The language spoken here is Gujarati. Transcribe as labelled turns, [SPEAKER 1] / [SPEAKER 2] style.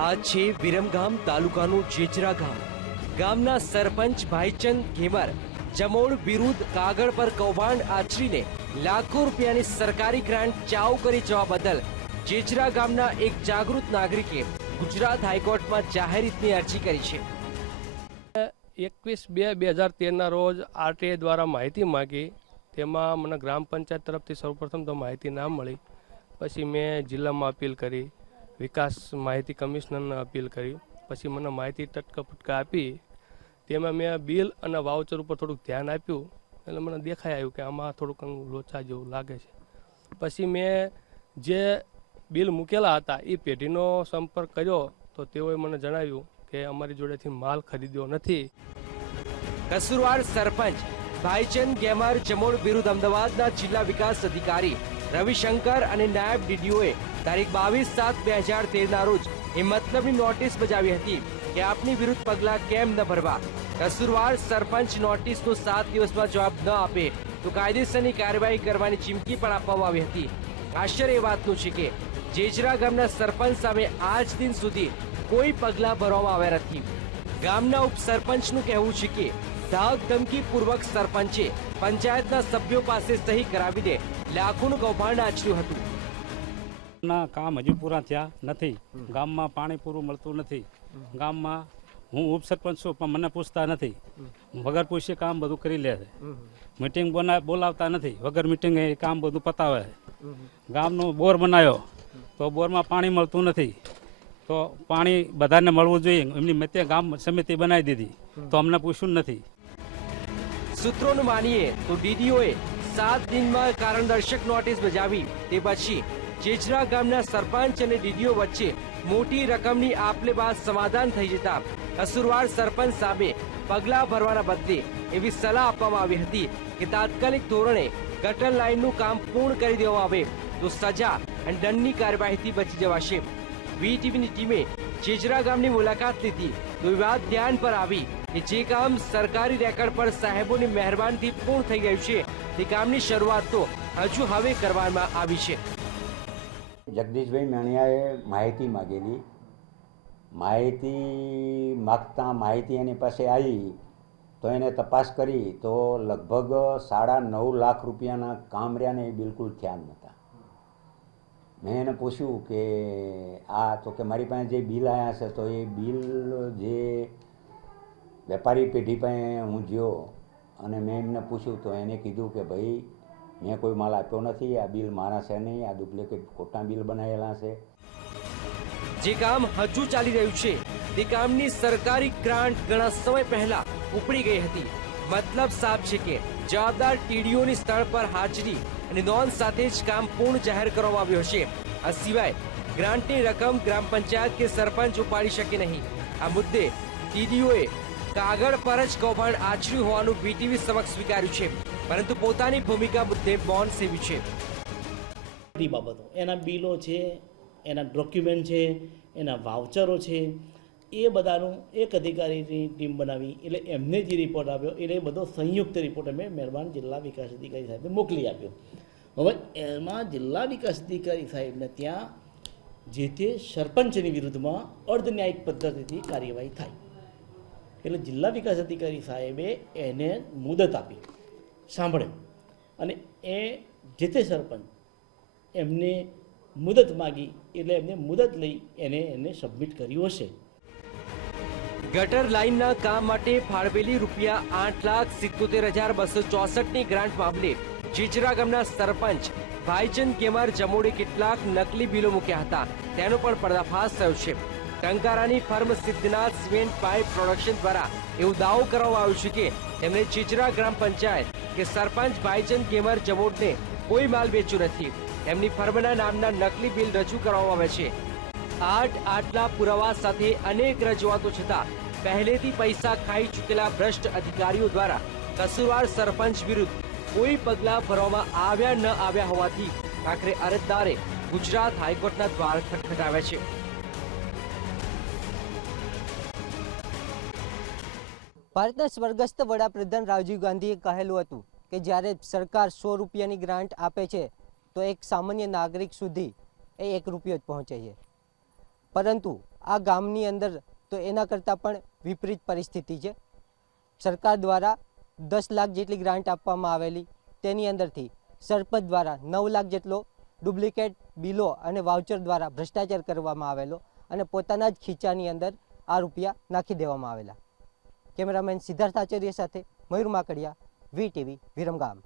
[SPEAKER 1] આ છે વિરમગામ તાલુકાનું જેજરા ગામ. ગામના સરપંચ ભાઈચંદ ઘેમર જમોડ વિરુદ્ધ કાગળ પર કૌભાંડ આચરીને લાખો રૂપિયાની સરકારી ગ્રાન્ટ ચાઉ કરી જવા બદલ જેજરા ગામના એક જાગૃત નાગરિકે ગુજરાત હાઈકોર્ટમાં જાહેરિતની અરજી કરી છે.
[SPEAKER 2] એકવીસ બે બે હજાર તેરના રોજ આરટીઆઈ દ્વારા માહિતી માગી, તેમાં મને ગ્રામ પંચાયત તરફથી સૌપ્રથમ તો માહિતી ના મળી. પછી મેં જિલ્લામાં અપીલ કરી. વિકાસ માહિતી કમિશનરને અપીલ કરી. પછી મને માહિતી ટટકા ફટકા આપી. તેમાં મેં બિલ અને વાઉચર ઉપર થોડુંક ધ્યાન આપ્યું. એટલે મને દેખાઈ આવ્યું કે આમાં થોડુંક લોચા જેવું લાગે છે. પછી મેં જે બિલ મૂકેલા હતા એ પેઢીનો સંપર્ક કર્યો તો તેઓએ મને જણાવ્યું કે અમારી જોડેથી માલ ખરીદ્યો નથી.
[SPEAKER 1] કસુરવાર સરપંચ ભાઈચંદ ગેમર ચમોડ વિરુદ્ધ અમદાવાદના જિલ્લા વિકાસ અધિકારી રવિશંકર અને નાયબ ડીડીઓએ તારીખ બાવીસ સાત બે હજાર તેરના રોજ એ મતલબની નોટિસ બજાવી હતી કે આપની વિરુદ્ધ પગલાં કેમ ન ભરવા? કસુરવાર સરપંચ નોટિસનો સાત દિવસમાં જવાબ ન આપે તો કાયદેસરની કાર્યવાહી કરવાની ચીમકી પણ આપવામાં આવી હતી. આશ્ચર્ય વાતનું છે કે જેજરા ગામના સરપંચ સામે આજ દિન સુધી કોઈ પગલાં ભરવામાં આવ્યા નથી. ગામના ઉપસરપંચનું કહેવું છે કે ધાક ધમકી પૂર્વક સરપંચે પંચાયતના સભ્યો પાસે સહી કરાવીને લાખોનું કૌભાંડ આચર્યું હતું.
[SPEAKER 3] ના કામ હજુ પૂરા થયા નથી. ગામમાં પાણી પૂરું મળતું નથી. ગામમાં હું ઉપસરપંચ છું, પણ મને પૂછતા નથી. વગર પૂછીએ કામ બધું કરી લે છે. મિટિંગ બોલાવતા નથી. વગર મિટિંગ કામ બધું પતાવે છે. ગામનો બોર બનાવ્યો, તો બોરમાં પાણી મળતું નથી. તો પાણી બધાને મળવું જોઈએ. એમની મતે ગામ સમિતિ બનાવી દીધી. તો અમને પૂછ્યું નથી.
[SPEAKER 1] સૂત્રોનું માનીએ તો ડીડીઓએ સાત દિનમાં કારણદર્શક નોટિસ બજાવી. તે પછી જેજરા ગામના સરપંચ અને ડીડીઓ વચ્ચે મોટી રકમની આપલે બાદ સમાધાન થઈ જતા કસુરવાર સરપંચ સામે પગલાં ભરવાના બદલે એવી સલાહ આપવામાં આવી હતી કે તાત્કાલિક ધોરણે ગટર લાઇનનું કામ પૂર્ણ કરી દેવામાં આવે તો સજા અને દંડની કાર્યવાહીથી બચી જવાશે. વીટીવીની ટીમે જેજરા ગામની મુલાકાત લીધી તો વિવાદ ધ્યાન પર આવી કે જે કામ સરકારી રેકર્ડ પર સાહેબોની મહેરબાનથી પૂર્ણ થઈ ગયું છે તે કામની શરૂઆત તો હજુ હવે કરવામાં આવી છે.
[SPEAKER 4] જગદીશભાઈ મેણિયાએ માહિતી માગેલી. માહિતી માગતા માહિતી એની પાસે આવી તો એને તપાસ કરી તો લગભગ સાડા નવ લાખ રૂપિયાના કામ રહ્યા ને એ બિલકુલ થયા નહોતા મેં એને પૂછ્યું કે આ તો કે મારી પાસે જે બિલ આવ્યા છે તો એ બિલ જે વેપારી પેઢી પાસે હું જ્યો અને મેં એમને પૂછ્યું તો એને કીધું કે ભાઈ મેં કોઈ માલ આપ્યો નથી, આ બિલ મારા છે નહીં, આ ડુપ્લિકેટ ખોટા બિલ બનાવેલા છે.
[SPEAKER 1] જે કામ હજુ ચાલી રહ્યું છે, તે કામની સરકારી ગ્રાન્ટ ઘણા સમય પહેલા ઉપડી ગઈ હતી. મતલબ સાફ છે કે જવાબદાર ટીડીઓની સ્થળ પર હાજરી અને નોંધ સાથે જ કામ પૂર્ણ જાહેર કરવામાં આવ્યો છે આ સિવાય ગ્રાન્ટની રકમ ગ્રામ પંચાયત કે સરપંચ ઉપાડી શકે નહીં. આ મુદ્દે ટીડીઓએ કાગળ પર જ કૌભાંડ આચર્યું હોવાનું બીટીવી સમક્ષ સ્વીકાર્યું છે. પરંતુ પોતાની ભૂમિકા મુદ્દે મૌન સેવ્યું છે.
[SPEAKER 5] બાબતો. એના બિલો છે, એના ડોક્યુમેન્ટ છે, એના વાઉચરો છે, એ બધાનું એક અધિકારીની ટીમ બનાવી, એટલે એમને જે રિપોર્ટ આપ્યો, એટલે બધો સંયુક્ત રિપોર્ટ અમે મહેરબાન જિલ્લા વિકાસ અધિકારી સાહેબને મોકલી આપ્યો. હવે એમાં જિલ્લા વિકાસ અધિકારી સાહેબને ત્યાં જે તે સરપંચની વિરુદ્ધમાં અર્ધન્યાયિક પદ્ધતિથી કાર્યવાહી થાય. એટલે જિલ્લા વિકાસ અધિકારી સાહેબે એને મુદત આપી. સાંભળ્યો અને એ જે તે સરપંચ એમને મુદત માગી એટલે એમને મુદત લઈ એને એને સબમિટ કર્યું હશે.
[SPEAKER 1] ગટર લાઇનના કામ માટે ફાળવેલી રૂપિયા આઠ લાખ સિત્તોતેર હજાર બસો ચોસઠની ગ્રાન્ટ મામલે ચિચરા ગામના સરપંચ ભાઈચંદ કેમાર જમોડે કેટલાક નકલી બિલો મૂક્યા હતા. તેનો પણ પર્દાફાશ થયો છે. ટંકારાની firm Siddhnath cement pipe production દ્વારા એવું દાવો કરવામાં આવ્યું છે કે તેમણે ચિચરા ગ્રામ પંચાયત કે સરપંચ ભાઈચંદ કેમર જમોટને કોઈ માલ વેચ્યું નથી. તેમની ફર્મના નામના નકલી બિલ રજૂ કરવામાં આવે છે. આઠ આટલા પુરાવા સાથે અનેક રજૂઆતો છતાં પહેલેથી પૈસા ખાઈ ચૂકેલા ભ્રષ્ટ અધિકારીઓ દ્વારા કસુરવાર સરપંચ વિરુદ્ધ કોઈ પગલાં ભરવામાં આવ્યા ન આવ્યા હોવાથી આખરે અરજદારે ગુજરાત હાઈકોર્ટના દ્વાર ખટખટાવ્યા છે.
[SPEAKER 6] ભારતના સ્વર્ગસ્થ વડાપ્રધાન રાજીવ ગાંધીએ કહેલું હતું કે જ્યારે સરકાર સો રૂપિયાની ગ્રાન્ટ આપે છે, તો એક સામાન્ય નાગરિક સુધી એ એક રૂપિયો જ પહોંચે છે. પરંતુ આ ગામની અંદર તો એના કરતાં પણ વિપરીત પરિસ્થિતિ છે. સરકાર દ્વારા દસ લાખ જેટલી ગ્રાન્ટ આપવામાં આવેલી, તેની અંદરથી સરપંચ દ્વારા નવ લાખ જેટલો ડુપ્લિકેટ બિલો અને વાઉચર દ્વારા ભ્રષ્ટાચાર કરવામાં આવેલો અને પોતાના જ ખીચાની અંદર આ રૂપિયા નાખી દેવામાં આવેલા. કેમેરામેન સિદ્ધાર્થ આચાર્ય સાથે મયુર માકડિયા વી ટીવી વિરમગામ.